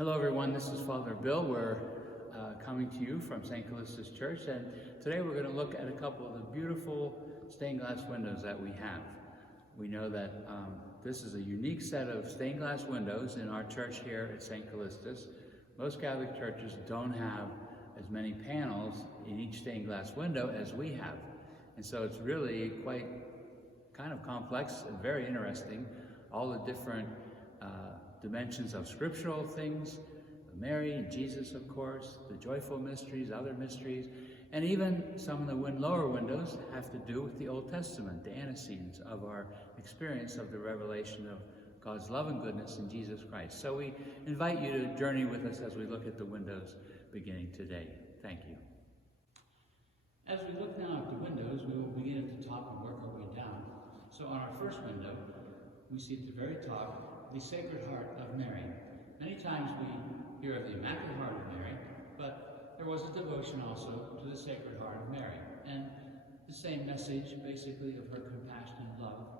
Hello everyone, this is Father Bill. We're coming to you from St. Callistus Church, and today we're going to look at a couple of the beautiful stained glass windows that we have. We know that this is a unique set of stained glass windows in our church here at St. Callistus. Most Catholic churches don't have as many panels in each stained glass window as we have. And so it's really quite kind of complex and very interesting, all the different dimensions of scriptural things, Mary and Jesus, of course, the joyful mysteries, other mysteries, and even some of the lower windows have to do with the Old Testament, the antecedents of our experience of the revelation of God's love and goodness in Jesus Christ. So we invite you to journey with us as we look at the windows beginning today. Thank you. As we look now at the windows, we will begin at the top and work our way down. So on our first window, we see at the very top the Sacred Heart of Mary. Many times we hear of the Immaculate Heart of Mary, but there was a devotion also to the Sacred Heart of Mary, and the same message basically of her compassion and love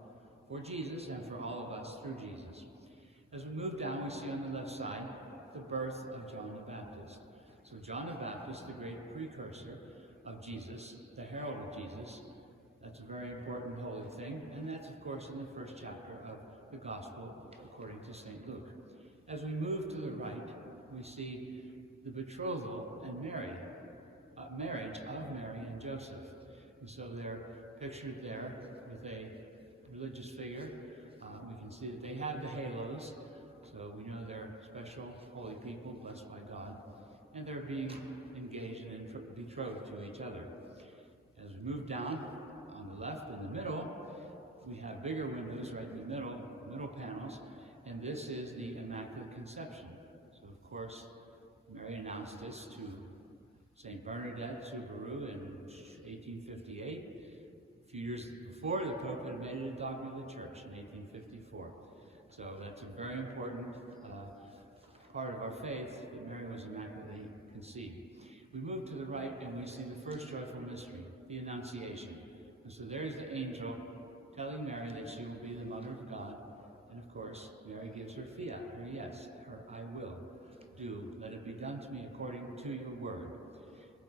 for Jesus and for all of us through Jesus. As we move down, we see on the left side the birth of John the Baptist. So John the Baptist, the great precursor of Jesus, the herald of Jesus, that's a very important holy thing, and that's of course in the first chapter of the Gospel according to St. Luke. As we move to the right, we see the betrothal and marriage of Mary and Joseph. And so they're pictured there with a religious figure. We can see that they have the halos, so we know they're special holy people blessed by God, and they're being engaged and betrothed to each other. As we move down on the left in the middle, we have bigger windows right in the middle panels, and this is the Immaculate Conception. So of course, Mary announced this to St. Bernadette Soubirous in 1858. A few years before, the Pope had made it a dogma of the Church in 1854. So that's a very important part of our faith, that Mary was immaculately conceived. We move to the right and we see the first joyful mystery, the Annunciation. And so there's the angel telling Mary that she will be the mother of God. And of course, Mary gives her fiat, her yes, her I will. Do, let it be done to me according to your word.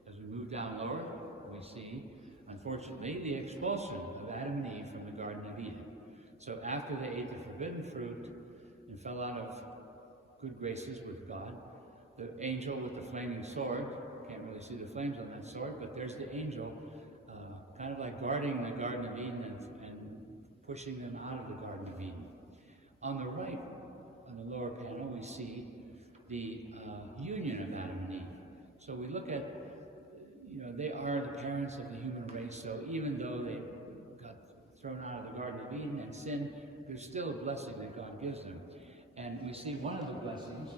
As we move down lower, we see, unfortunately, the expulsion of Adam and Eve from the Garden of Eden. So after they ate the forbidden fruit and fell out of good graces with God, the angel with the flaming sword, can't really see the flames on that sword, but there's the angel kind of like guarding the Garden of Eden and pushing them out of the Garden of Eden. On the right, on the lower panel, we see the union of Adam and Eve. So we look at, they are the parents of the human race, so even though they got thrown out of the Garden of Eden and sinned, there's still a blessing that God gives them. And we see one of the blessings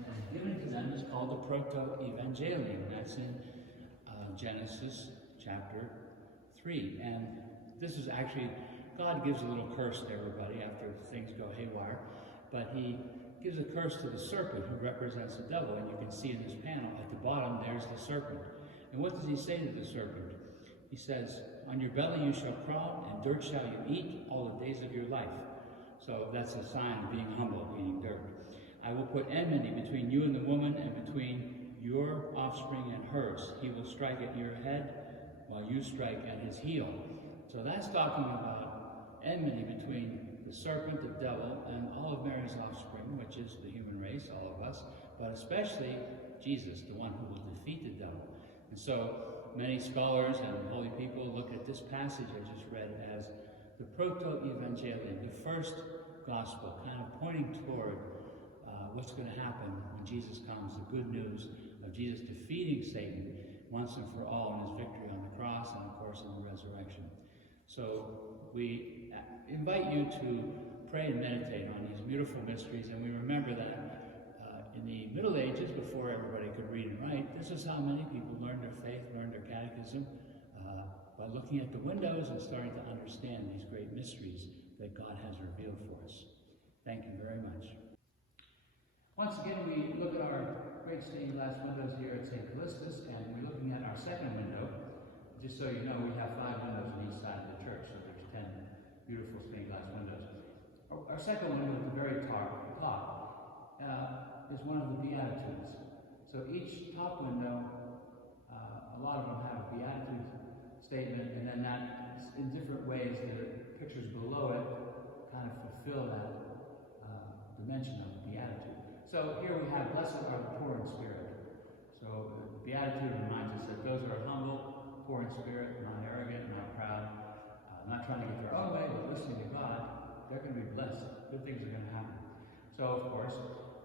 that is given to them is called the Proto-Evangelium. That's in Genesis chapter 3. And this is actually, God gives a little curse to everybody after things go haywire, but he gives a curse to the serpent who represents the devil, and you can see in this panel at the bottom there's the serpent. And what does he say to the serpent? He says, on your belly you shall crawl, and dirt shall you eat all the days of your life. So that's a sign of being humble, eating dirt. I will put enmity between you and the woman, and between your offspring and hers. He will strike at your head, while you strike at his heel. So that's talking about enmity between the serpent, the devil, and all of Mary's offspring, which is the human race, all of us, but especially Jesus, the one who will defeat the devil. And so many scholars and holy people look at this passage I just read as the Proto-Evangelium, the first gospel, kind of pointing toward what's going to happen when Jesus comes, the good news of Jesus defeating Satan once and for all in his victory on the cross and, of course, in the resurrection. So we invite you to pray and meditate on these beautiful mysteries, and we remember that in the Middle Ages, before everybody could read and write, this is how many people learned their faith, learned their catechism, by looking at the windows and starting to understand these great mysteries that God has revealed for us. Thank you very much. Once again, we look at our great stained glass windows here at St. Callistus, and we're looking at our second window. Just so you know, we have 5 windows on each side of the church, so there's 10 beautiful stained glass windows. Our second window at the very top is one of the Beatitudes. So each top window, a lot of them have a Beatitude statement, and then that, in different ways, the pictures below it kind of fulfill that dimension of the Beatitude. So here we have, blessed are the poor in spirit. So the Beatitude reminds us that those who are humble, poor in spirit, not arrogant, not proud, not trying to get their own way, but listening to God, they're going to be blessed. Good things are going to happen. So, of course,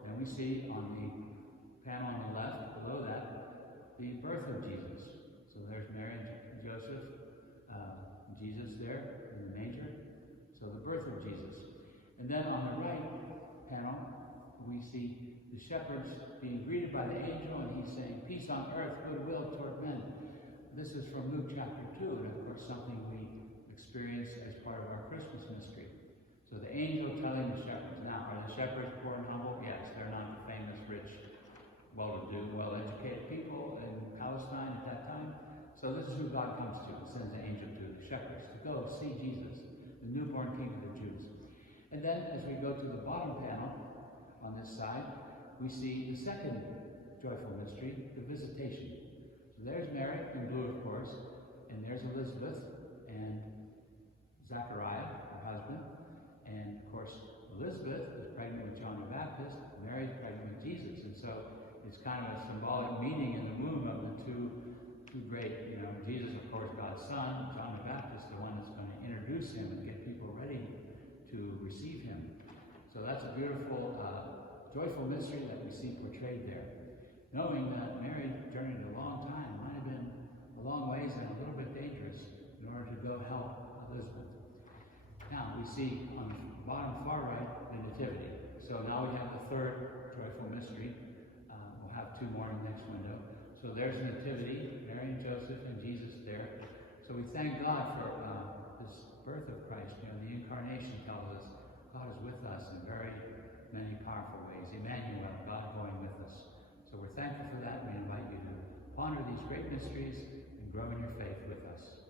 then we see on the panel on the left, below that, the birth of Jesus. So there's Mary and Joseph, Jesus there in the manger. So the birth of Jesus. And then on the right panel, we see the shepherds being greeted by the angel, and he's saying, peace on earth, goodwill toward men. This is from Luke chapter 2, and of course something we experience as part of our Christmas mystery. So the angel telling the shepherds. Now, are the shepherds poor and humble? Yes, they're not the famous, rich, well-to-do, well-educated people in Palestine at that time. So this is who God comes to and sends the angel to the shepherds to go see Jesus, the newborn King of the Jews. And then as we go to the bottom panel on this side, we see the second joyful mystery, the visitation. So there's Mary in blue, of course, and there's Elizabeth and Zachariah, her husband. And of course, Elizabeth is pregnant with John the Baptist, Mary is pregnant with Jesus. And so it's kind of a symbolic meeting in the womb of the two great, Jesus, of course, God's son, John the Baptist, the one that's going to introduce him and get people ready to receive him. So that's a beautiful, joyful mystery that we see portrayed there. Knowing that Mary journeyed a long time, might have been a long ways and a little bit dangerous in order to go help Elizabeth. Now we see on the bottom far right the Nativity. So now we have the third joyful mystery. We'll have two more in the next window. So there's the Nativity, Mary and Joseph and Jesus there. So we thank God for this birth of Christ. The incarnation tells us God is with us in very many powerful ways. Emmanuel, God going with us. So we're thankful for that, and we invite you to ponder these great mysteries and grow in your faith with us.